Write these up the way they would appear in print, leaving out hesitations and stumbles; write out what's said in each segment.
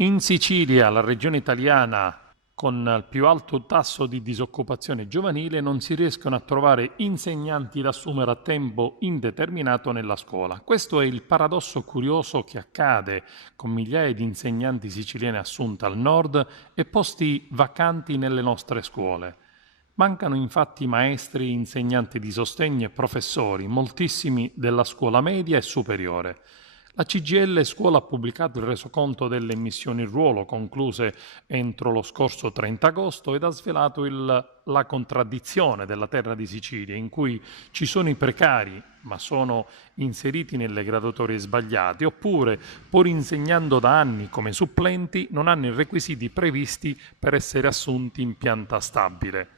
In Sicilia, la regione italiana con il più alto tasso di disoccupazione giovanile, non si riescono a trovare insegnanti da assumere a tempo indeterminato nella scuola. Questo è il paradosso curioso che accade con migliaia di insegnanti siciliani assunti al nord e posti vacanti nelle nostre scuole. Mancano infatti maestri, insegnanti di sostegno e professori, moltissimi della scuola media e superiore. La CGIL Scuola ha pubblicato il resoconto delle immissioni in ruolo concluse entro lo scorso 30 agosto ed ha svelato la contraddizione della terra di Sicilia, in cui ci sono i precari, ma sono inseriti nelle graduatorie sbagliate, oppure, pur insegnando da anni come supplenti, non hanno i requisiti previsti per essere assunti in pianta stabile.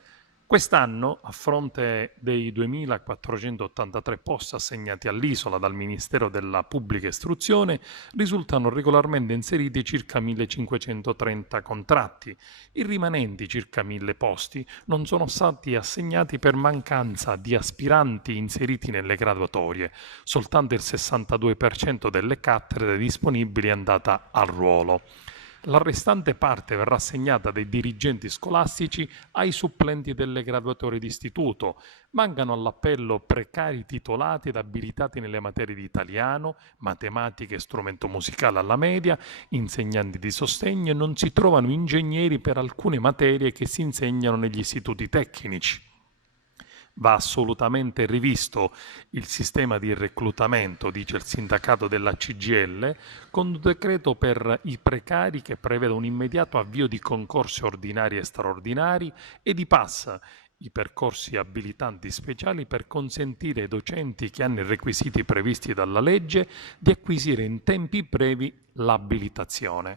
Quest'anno, a fronte dei 2.483 posti assegnati all'isola dal Ministero della Pubblica Istruzione, risultano regolarmente inseriti circa 1.530 contratti. I rimanenti circa 1.000 posti non sono stati assegnati per mancanza di aspiranti inseriti nelle graduatorie. Soltanto il 62% delle cattedre disponibili è andata al ruolo. La restante parte verrà assegnata dai dirigenti scolastici ai supplenti delle graduatorie d'istituto. Mancano all'appello precari titolati ed abilitati nelle materie di italiano, matematica e strumento musicale alla media, insegnanti di sostegno e non si trovano ingegneri per alcune materie che si insegnano negli istituti tecnici. Va assolutamente rivisto il sistema di reclutamento, dice il sindacato della CGIL, con un decreto per i precari che prevede un immediato avvio di concorsi ordinari e straordinari e di PAS, i percorsi abilitanti speciali per consentire ai docenti che hanno i requisiti previsti dalla legge di acquisire in tempi brevi l'abilitazione.